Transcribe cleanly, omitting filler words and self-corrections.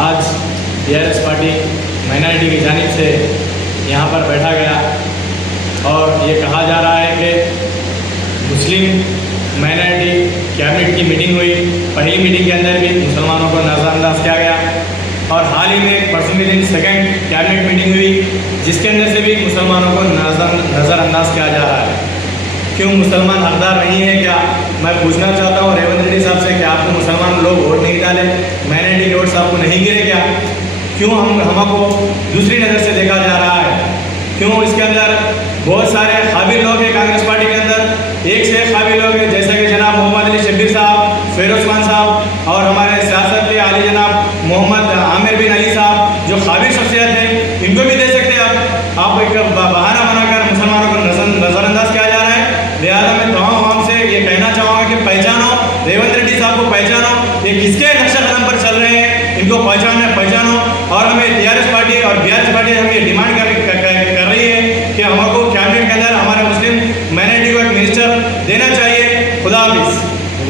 आज TRS party minority की जानिब से यहाँ पर बैठा गया और ये कहा जा रहा है कि मुस्लिम माइनॉरिटी कैबिनेट की मीटिंग हुई। पहली मीटिंग के अंदर भी मुसलमानों को नज़रअंदाज किया गया और हाल ही में परसों के दिन सेकेंड कैबिनेट मीटिंग हुई जिसके अंदर से भी मुसलमानों को नज़रअंदाज किया जा रहा है। क्यों मुसलमान हकदार नहीं है क्या? मैं पूछना चाहता हूँ रेवंत रेड्डी साहब से कि आपको मुसलमान लोग वोट नहीं डाले, माइनॉरिटी के वोट्स आपको नहीं गिरे क्या? क्यों हमको दूसरी नज़र से देखा जा रहा है? क्यों इसके अंदर बहुत सारे काबिल लोग हैं कांग्रेस पार्टी के अंदर, एक से एक काबिल लोग हैं, जैसे कि जनाब मोहम्मद अली शब्बीर साहब, फिरोज खान साहब और हमारे सियासत के आली जनाब मोहम्मद आमिर बिन अली साहब जो काबिल शख्सियत हैं, इनको भी दे सकते हैं। आप एक बहाना बनाकर मुसलमानों को नज़रअंदाज किया जा रहा है। लिहाजा मैं तमाम आवाम से ये कहना चाहूँगा कि पहचानो, रेवंत रेड्डी साहब को पहचानो, ये किसके नक्शा कदम पर चल रहे हैं, इनको पहचानो। और हमें टीआरएस पार्टी और बीआरएस पार्टी हमें डिमांड कर रही है कि हमको कैबिनेट के अंदर हमारे मुस्लिम माइनॉरिटी को एक मिनिस्टर देना चाहिए। खुदा हाफिज़।